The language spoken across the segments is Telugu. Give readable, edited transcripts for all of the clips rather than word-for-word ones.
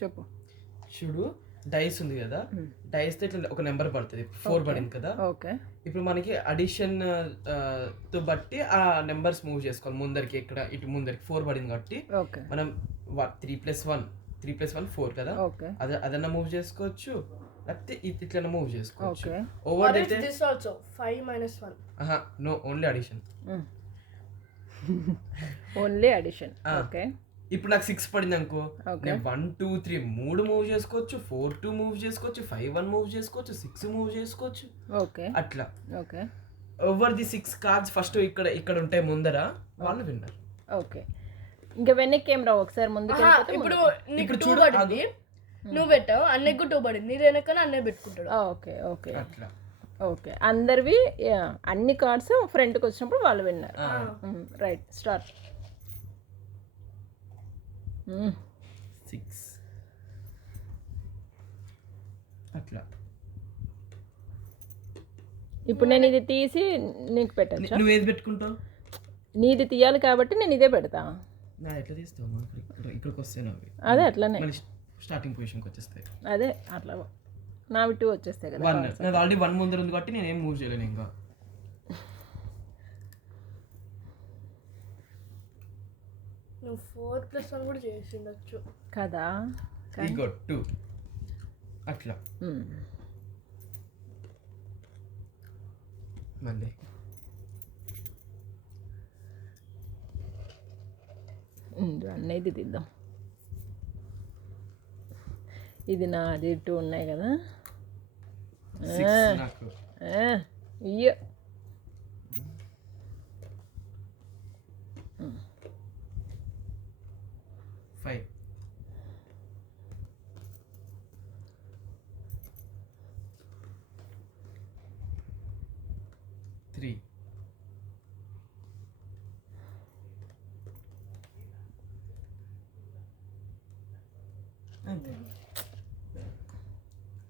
చెప్పు. చూడు డైస్ ఉంది కదా, డైస్ తో ఇట్లా ఒక నెంబర్ పడుతుంది, 4 పడింది కదా. ఓకే. ఇప్పుడు మనకి అడిషన్ తో బట్టి ఆ నెంబర్స్ మూవ్ చేసుకోవాలి ముందరికి. ఇక్కడ ఇటు ముందరికి 4 పడింది కాబట్టి మనం 3+1 4 కదా, అదన్నా మూవ్ చేసుకోవచ్చు, లేకపోతే ఇట్లా మూవ్ చేసుకోవచ్చు. ఓవర్ అయితే this also 5 - 1. No, only addition. Only addition. Okay. ఇప్పుడు నాకు 6 పడింది అనుకో, నేను 1 2 3 3 మూవ్ చేసుకోవచ్చు, 4 2 మూవ్ చేసుకోవచ్చు, 5 1 మూవ్ చేసుకోవచ్చు, 6 మూవ్ చేసుకోవచ్చు. ఓకే. అట్లా. Okay. Over the 6 cards first ఇక్కడ ఉంటాయి ముందర, వాళ్ళు విన్నర్. ఓకే. ఇంకా వెనక్కి ఏం రావు, ఒకసారి ముందుకు. ఇప్పుడు నీకు 2 పడింది, నువ్వు పెట్టావు, అన్నయ్యకు 2 పడింది, నీ వెనకనే అన్నయ్య పెట్టుకుంటాడు. ఓకే. ఓకే. అట్లా. ఓకే. అందరివి అన్ని కార్డ్స్ ఫ్రంట్కి వచ్చినప్పుడు వాళ్ళు విన్నారు. Right, start. 6 అట్లా. ఇప్పుడు నేను ఇది తీసి నీకు పెట్టచ్చు. నువ్వు ఏది పెట్టుకుంటావు? నీది తీయాలి కాబట్టి నేను ఇదే పెడతా. నా ఎట్లా తీస్తావు? ఇక్కడికి వస్తాను అవి. అదే అట్లనే స్టార్టింగ్ పొజిషన్కి వచ్చేస్తాయి. అదే అట్లా నావి 2 వచ్చేస్తాయి కదా. నాది ఆల్రెడీ 1 ముందర ఉంది కాబట్టి నేను ఏం మూవ్ చేయలేను ఇంకా. నువ్వు 4+1 కూడా చేసి ఉండొచ్చు కదా. ఇగో 2 అట్లా. మళ్ళీ అన్నది తీద్దాం. ఇది నాది 2 ఉన్నాయి కదా. ఇయ్యో 5 3 అంతే.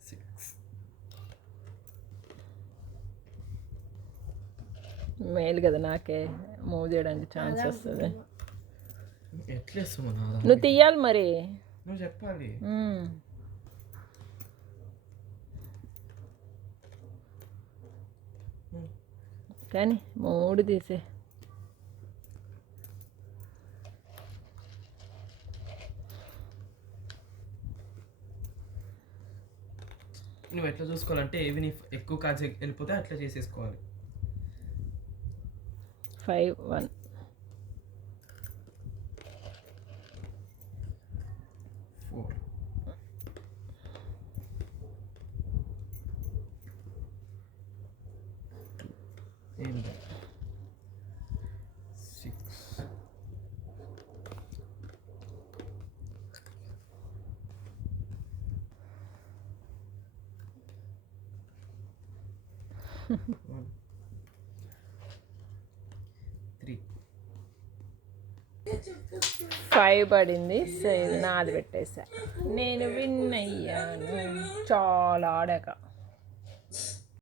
6 మేలు కదా, నాకే మూవ్ చేయడానికి ఛాన్స్ వస్తుంది. ఎట్లా ఇస్తావు? నువ్వు తీయాలి మరి, నువ్వు చెప్పాలి. కానీ 3 తీసే. నువ్వు ఎట్లా చూసుకోవాలంటే ఏవి నీ ఎక్కువ కార్డ్స్ వెళ్ళిపోతే అట్లా చేసేసుకోవాలి. 5 1 4 ఏంటి 6 3 5 పడింది. నాది పెట్టేసా, నేను విన్ అయ్యాను. చాలా ఆడాక.